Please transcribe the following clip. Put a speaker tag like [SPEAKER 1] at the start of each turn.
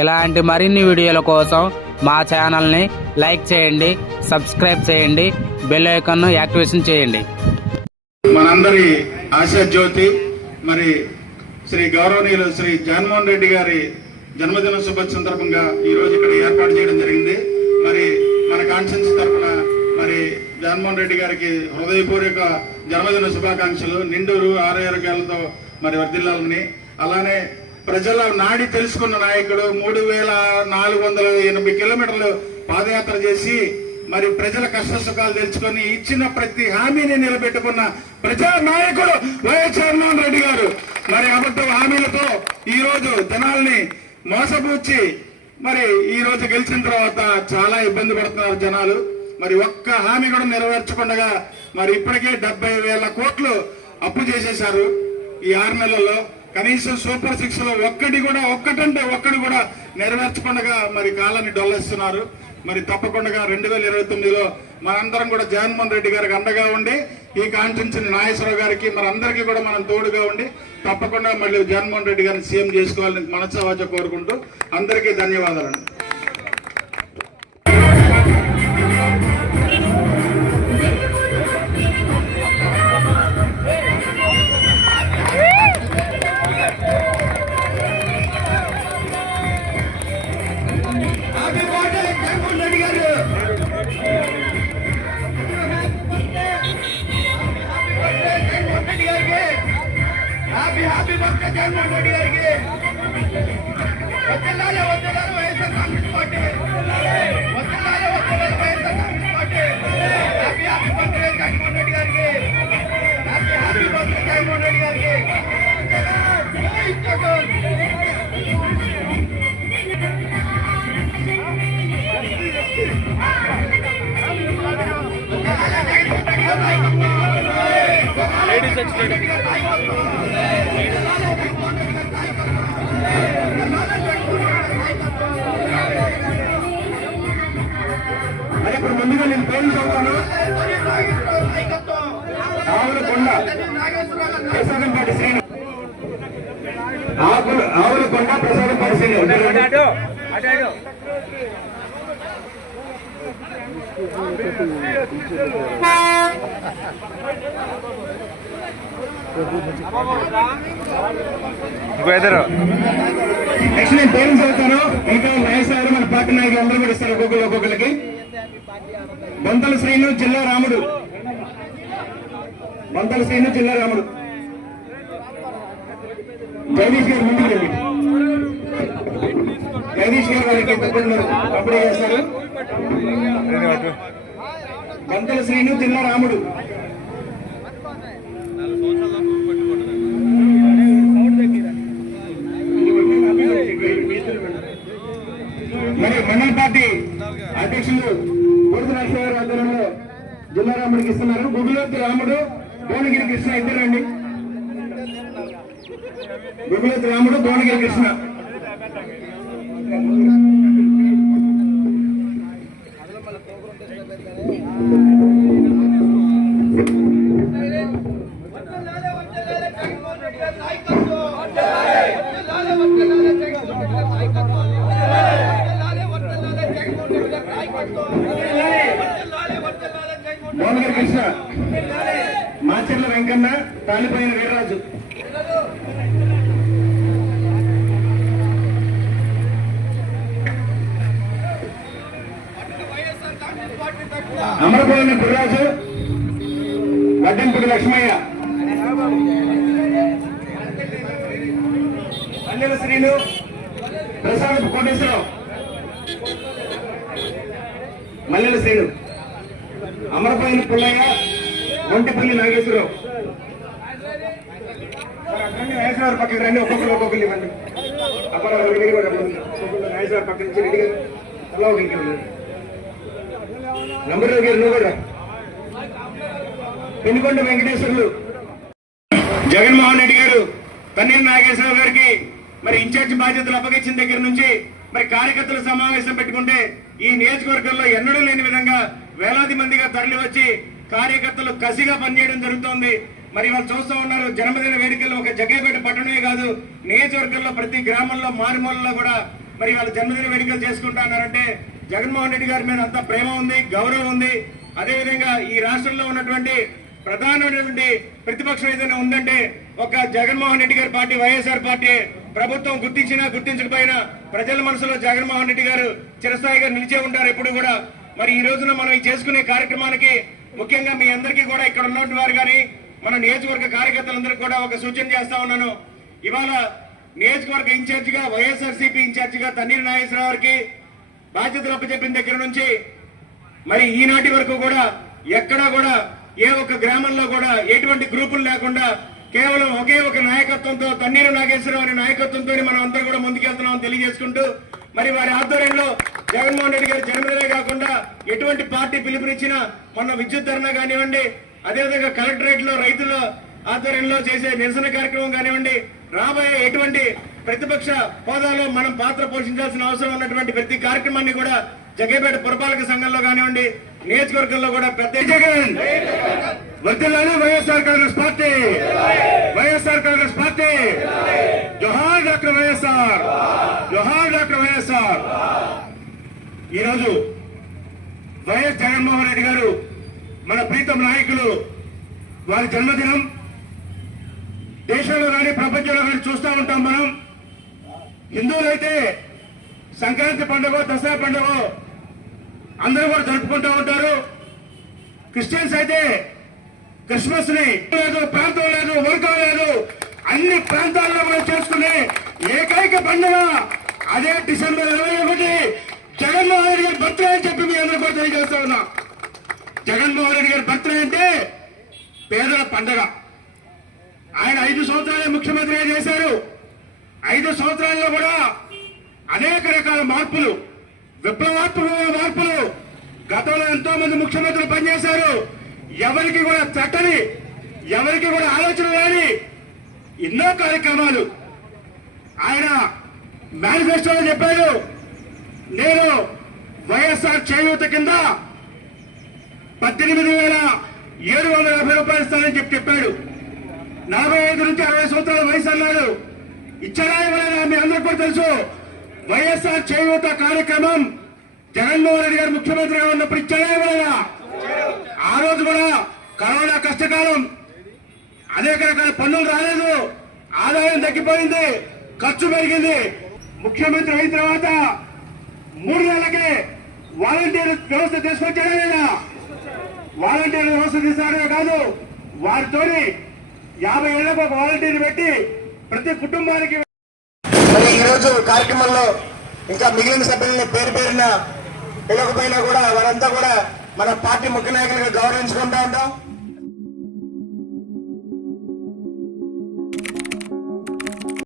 [SPEAKER 1] ఇలాంటి మరిన్ని వీడియోల కోసం మా ఛానల్ని లైక్ చేయండి సబ్స్క్రైబ్ చేయండి బెల్ ఐకాన్ను యాక్టివేషన్ చేయండి.
[SPEAKER 2] మనందరి ఆశా జ్యోతి మరి శ్రీ గౌరవనీయులు శ్రీ జగన్మోహన్ రెడ్డి గారి జన్మదిన శుభ సందర్భంగా ఈ రోజు ఇక్కడ ఏర్పాటు చేయడం జరిగింది. మరి మన కాన్షియన్స్ తరఫున మరి జగన్మోహన్ రెడ్డి గారికి హృదయపూర్వక జన్మదిన శుభాకాంక్షలు. నిండూరు ఆరోగ్యాలతో మరి వర్దిల్లాలని అలానే ప్రజల నాడి తెలుసుకున్న నాయకుడు మూడు వేల నాలుగు వందల ఎనభై కిలోమీటర్లు పాదయాత్ర చేసి మరి ప్రజల కష్ట సుఖాలు తెలుసుకొని ఇచ్చిన ప్రతి హామీని నిలబెట్టుకున్న ప్రజా నాయకుడు వైఎస్ జగన్మోహన్ రెడ్డి గారు. మరి అబద్ధ హామీలతో ఈ రోజు జనాల్ని మోసపూచి మరి ఈ రోజు గెలిచిన తర్వాత చాలా ఇబ్బంది పడుతున్నారు జనాలు. మరి ఒక్క హామీ కూడా నెరవేర్చకుండా మరి ఇప్పటికే డెబ్బై వేల కోట్లు అప్పు చేసేశారు ఈ ఆరు నెలల్లో. కనీసం సూపర్ సిక్స్లో ఒక్కటి కూడా ఒక్కటంటే ఒక్కటి కూడా నెరవేర్చకుండా మరి కాలాన్ని డొల్లేస్తున్నారు. మరి తప్పకుండా రెండు వేల ఇరవై తొమ్మిదిలో మనందరం కూడా జగన్మోహన్ రెడ్డి గారికి అండగా ఉండి ఈ కాన్ఫరెన్స్ నాగేశ్వరరావు గారికి మన అందరికీ కూడా మనం తోడుగా ఉండి తప్పకుండా మళ్ళీ జగన్మోహన్ రెడ్డి గారిని సీఎం చేసుకోవాలని మనసావాచ కోరుకుంటూ అందరికీ ధన్యవాదాలు.
[SPEAKER 3] హ్యాపీ బర్త్డే జగన్మోహన్ రెడ్డి గారికి వద్దలాలే వద్దలాలే వైఎస్ఆర్ కాంగ్రెస్ పార్టీ వద్దలాలే వద్దలాలే YSR Congress Party happy happy birthday Jaganmohan Reddy గారికి happy happy birthday Jaganmohan Reddy గారికి జై జగన్
[SPEAKER 2] ముందుగా నేను పేరు చదువుతాను ఆవుల కొండ ప్రసాదంపాటి శ్రీను. కొండ ప్రసాదంపాటి శ్రీను నెక్స్ట్ నేను పేరు చదువుతాను ఇంకా నాయసారు మన పార్టీ నాయకులు అందరూ కూడా ఇస్తారు ఒక్కొక్కరు ఒక్కొక్కరికి. బొంతల శ్రీను జిల్లా రాముడు. బొంతల శ్రీను జిల్లా రాముడు. జగదీష్ గారు ముందుకు రండి. జగదీష్ గారు వారికి తప్పకుండా చేస్తారు? బొంతల శ్రీను జిల్లా రాముడు. మరి మండల పార్టీ అధ్యక్షులు కొడుకు నరసింహ గారి ఆధ్వర్యంలో జిల్లా రాముడికి ఇస్తున్నారు గుగులోతి రాముడు భువనగిరి కృష్ణ ఇద్దరండి. గుగులోతి రాముడు భువనగిరి కృష్ణ.
[SPEAKER 3] వద్దలాలే వద్దలాలే నాయకత్వం వద్దలాలే వద్దలాలే జగన్మోహన్ రెడ్డి గారి నాయకత్వం వద్దలాలే వద్దలాలే జగన్మోహన్ రెడ్డి గారి నాయకత్వం వద్దలాలే
[SPEAKER 2] భోమగిరి కృష్ణ. మాచర్ల వెంకన్న తాలిపోయిన వీరరాజు. అమరపోయిన గుర్రాజు వడ్డంపుడి లక్ష్మయ్య. పల్లెల శ్రీను ప్రసాద్ కోటేశ్వరరావు. మల్లెల శ్రీను. అమరపోయిన పుల్లయ్య ఒంటిపల్లి నాగేశ్వరరావు. నాగేశ్వరరావు పక్కకి రండి ఒక్కొక్కరు ఒక్కొక్కరు ఇవ్వండి. అమరావతి మీరు కూడా నాగేశ్వరరావు పక్క నుంచి రెడీగా అలా ఒక ఇంకెవరు గారు నువ్వు కూడా పెనుకొండ వెంకటేశ్వరులు. జగన్మోహన్ రెడ్డి గారు తన్నీరు నాగేశ్వరరావు గారికి మరి ఇన్ఛార్జ్ బాధ్యతలు అప్పగించిన దగ్గర నుంచి మరి కార్యకర్తల సమావేశం పెట్టుకుంటే ఈ నియోజకవర్గంలో ఎన్నడూ లేని విధంగా వేలాది మందిగా తరలి వచ్చి కార్యకర్తలు కసిగా పనిచేయడం జరుగుతోంది. మరి వాళ్ళు చూస్తూ ఉన్నారు జన్మదిన వేడుకల్లో ఒక జగేపేట పట్టణమే కాదు నియోజకవర్గంలో ప్రతి గ్రామంలో మారుమూలలో కూడా
[SPEAKER 4] మరి వాళ్ళ జన్మదిన వేడుకలు చేసుకుంటా అన్నారంటే జగన్మోహన్ రెడ్డి గారి మీద అంత ప్రేమ ఉంది గౌరవం ఉంది. అదేవిధంగా ఈ రాష్ట్రంలో ఉన్నటువంటి ప్రధానమైనటువంటి ప్రతిపక్షం ఏదైనా ఉందంటే ఒక జగన్మోహన్ రెడ్డి గారి పార్టీ వైఎస్ఆర్ పార్టీ ప్రభుత్వం గుర్తించినా గుర్తించకపోయినా ప్రజల మనసులో జగన్మోహన్ రెడ్డి గారు చిరస్థాయిగా నిలిచే ఉంటారు. ఎప్పుడు కూడా మరి ఈ రోజున మనం చేసుకునే కార్యక్రమానికి ముఖ్యంగా మీ అందరికీ కూడా ఇక్కడ ఉన్నటువంటి వారు కానీ మన నియోజకవర్గ కార్యకర్తలందరికీ కూడా ఒక సూచన చేస్తా ఉన్నాను. ఇవాళ నియోజకవర్గ ఇన్ఛార్జిగా వైఎస్ఆర్సీపీ ఇన్ఛార్జిగా తన్నీరు నాగేశ్వరరావు గారికి బాధ్యతలు అప్పచెప్పిన దగ్గర నుంచి మరి ఈనాటి వరకు కూడా ఎక్కడా కూడా ఏ ఒక్క గ్రామంలో కూడా ఎటువంటి గ్రూపులు లేకుండా కేవలం ఒకే ఒక నాయకత్వంతో తన్నీరు నాగేశ్వరరావు అనే నాయకత్వంతో మనం అందరూ కూడా ముందుకెళ్తున్నామని తెలియజేసుకుంటూ మరి వారి ఆధ్వర్యంలో జగన్మోహన్ రెడ్డి గారి జన్మదినే కాకుండా ఎటువంటి పార్టీ పిలుపునిచ్చినా మొన్న విద్యుత్ ధరణ కానివ్వండి అదేవిధంగా కలెక్టరేట్లో రైతుల ఆధ్వర్యంలో చేసే నిరసన కార్యక్రమం కానివ్వండి రాబోయే ఎటువంటి ప్రతిపక్ష హోదాలో మనం పాత్ర పోషించాల్సిన అవసరం ఉన్నటువంటి ప్రతి కార్యక్రమాన్ని కూడా జగేపేట పురపాలక సంఘంలో కానివ్వండి నియోజకవర్గంలో కూడా పెద్ద జగన్! వర్దిల్లాలి YSR Congress party! YSR Congress party! జోహార్ డాక్టర్ వైఎస్ఆర్ జోహార్ డాక్టర్ వైఎస్ఆర్ ఈరోజు వైఎస్ జగన్మోహన్ రెడ్డి గారు మన ప్రీతం నాయకులు వారి జన్మదినం దేశంలో కానీ ప్రపంచంలో కానీ చూస్తూ ఉంటాం మనం. హిందువులైతే సంక్రాంతి పండుగ దసరా పండుగ అందరూ కూడా జరుపుకుంటూ ఉంటారు. క్రిస్టియన్స్ అయితే క్రిస్మస్ని లేదు ప్రాంతం లేదు వర్గం లేదు అన్ని ప్రాంతాల్లో కూడా చేసుకునే ఏకైక పండుగ అదే డిసెంబర్ ఇరవై ఒకటి. జగన్మోహన్ రెడ్డి గారి భర్త అని చెప్పి మీ అందరూ కూడా తెలియజేస్తా ఉన్నా. జగన్మోహన్ రెడ్డి గారి భర్త అంటే పేదల పండగ. ఆయన ఐదు సంవత్సరాలే ముఖ్యమంత్రిగా చేశారు. ఐదు సంవత్సరాల్లో కూడా అనేక రకాల మార్పులు విప్లవాత్మకమైన మార్పులు. గతంలో ఎంతో మంది ముఖ్యమంత్రులు పనిచేశారు. ఎవరికి కూడా చట్టని ఎవరికి కూడా ఆలోచన లేని ఎన్నో కార్యక్రమాలు. ఆయన మేనిఫెస్టోలో చెప్పారు నేను వైఎస్ఆర్ చేయూత కింద పద్దెనిమిది వేల ఏడు వందల యాభై రూపాయలు ఇస్తానని చెప్పి చెప్పాడు. నలభై ఐదు నుంచి అరవై సంవత్సరాల వయసు అన్నాడు. ఇచ్చారా ఇవ్వలేదా? మీ అందరికీ కూడా తెలుసు. వైఎస్ఆర్ చేయూత కార్యక్రమం జగన్మోహన్ రెడ్డి గారు ముఖ్యమంత్రిగా ఉన్నప్పుడు ఇచ్చారా ఇవ్వలేదా? ఆ రోజు కూడా కరోనా కష్టకాలం. అనేక రకాల పన్నులు రాలేదు. ఆదాయం తగ్గిపోయింది. ఖర్చు పెరిగింది. ముఖ్యమంత్రి అయిన తర్వాత మూడు నెలలకే వాలంటీర్ వ్యవస్థ తీసుకొచ్చారా లేదా? వాలంటీర్ వ్యవస్థ తీసాడే కాదు వారితోని యాభై ఏళ్ళకు ఒక వాలంటీర్ పెట్టి ప్రతి కుటుంబానికి
[SPEAKER 3] మరి ఈ రోజు కార్యక్రమంలో ఇంకా మిగిలిన సభ్యులని పేరు పేరున పిలవకపోయినా కూడా వారంతా కూడా మన పార్టీ ముఖ్య నాయకులుగా గౌరవించుకుంటా ఉంటాం.